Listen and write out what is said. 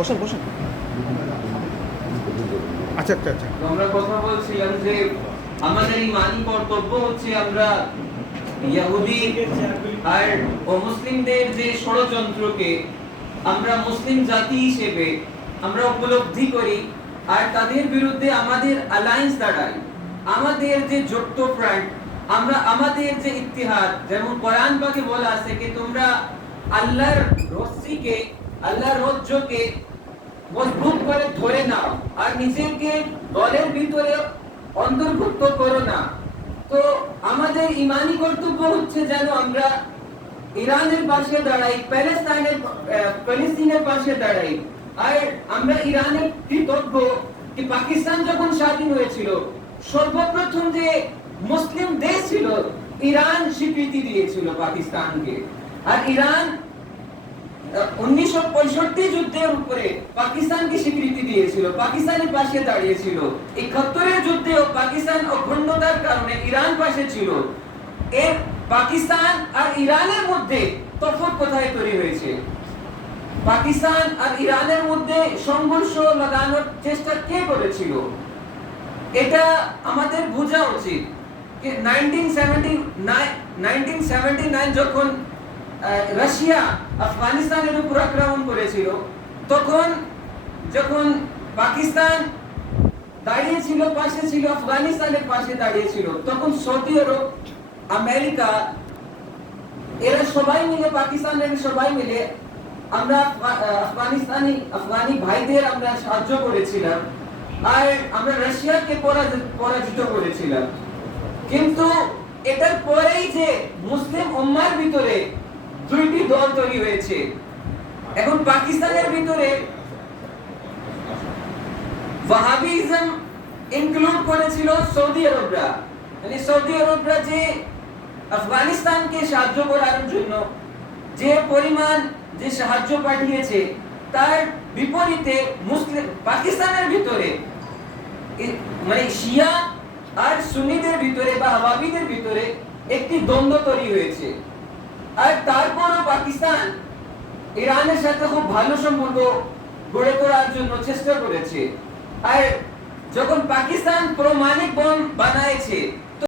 বসেন বসেন। আচ্ছা আচ্ছা আচ্ছা। আমরা কথা বলছিলাম যে আমাদের ইমানি কর্তব্য হচ্ছে আমরা ইহুদি আর অমুসলিমদের যে ষড়যন্ত্রকে আমরা মুসলিম জাতি হিসেবে আমরা উপলব্ধি করি আর তাদের বিরুদ্ধে আমাদের অ্যালায়েন্স দাঁড়াই আমাদের যে জোট ফ্রন্ট আমরা আমাদের যে ইতিহাস, যেমন কোরআন পাকে বলা আছে যে তোমরা আল্লাহর রস্সিকে আল্লাহর রজ্জকে মজবুত করে ধরে নাও। আর নিজেকে দলের ভিতরে অন্তর্ভুক্ত করো না। তো আমাদের ইমানি কর্তব্য হচ্ছে যেন আমরা ইরানের পাশে দাঁড়াই, প্যালেস্তাইনের প্যালেস্তিনের পাশে দাঁড়াই। আর আমরা ইরানের কৃতজ্ঞ কি পাকিস্তান যখন স্বাধীন হয়েছিল, সর্বপ্রথম যে মুসলিম দেশ ছিল, ইরান স্বীকৃতি দিয়েছিল পাকিস্তানকে। আর ইরান উনিশশো পঁয়ষট্টি যুদ্ধের উপরে পাকিস্তানকে স্বীকৃতি দিয়েছিল পাকিস্তানের পাশে দাঁড়িয়েছিল। একাত্তরের পাকিস্তান অখণ্ডতার কারণে ইরান পাশে ছিল। এর পাকিস্তান আর ইরানের মধ্যে তফাৎ কোথায় তৈরি হয়েছে? পাকিস্তান আর ইরানের মধ্যে সংঘর্ষ লাগানোর চেষ্টা কে করেছিল? এটা আমাদের বোঝা উচিত। যে 1979 1979 যখন আহ, রাশিয়া আফগানিস্তানের উপর আক্রমণ করেছিল, তখন যখন পাকিস্তান দাঁড়িয়ে ছিল, পাশে ছিল, আফগানিস্তানের পাশে দাঁড়িয়ে ছিল, তখন সৌদি আরব, আমেরিকা, এরা সবাই মিলে, পাকিস্তানের সবাই মিলে আমরা আফগানিস্তানি, আফগানি ভাইদের আমরা সাহায্য করেছিলাম আর আমরা রাশিয়াকে পরাজিত পরাজিত করেছিলাম। কিন্তু এটার পরেই যে মুসলিম উম্মার ভিতরে দুইটি দল তৈরি হয়েছে। এখন পাকিস্তানের ভিতরে ওয়াহাবিজম ইনক্লুড করেছিল সৌদি আরবরা। মানে সৌদি আরবরা যে আফগানিস্তানকে সাহায্য করার জন্য যে পরিমাণ যে সাহায্য পাঠিয়েছে, তার বিপরীতে মুসলিম, পাকিস্তানের ভিতরে মানে শিয়া আর সুন্নিদের ভিতরে বা হাওয়াবিদের ভিতরে একটি দ্বন্দ্ব তৈরি হয়েছে। আর তারপরও পাকিস্তান ইরানের সাথে খুব ভালো সম্পর্ক গড়ে তোলার জন্য চেষ্টা করেছে। আর যখন পাকিস্তান প্রমাণিক বন বানাইছে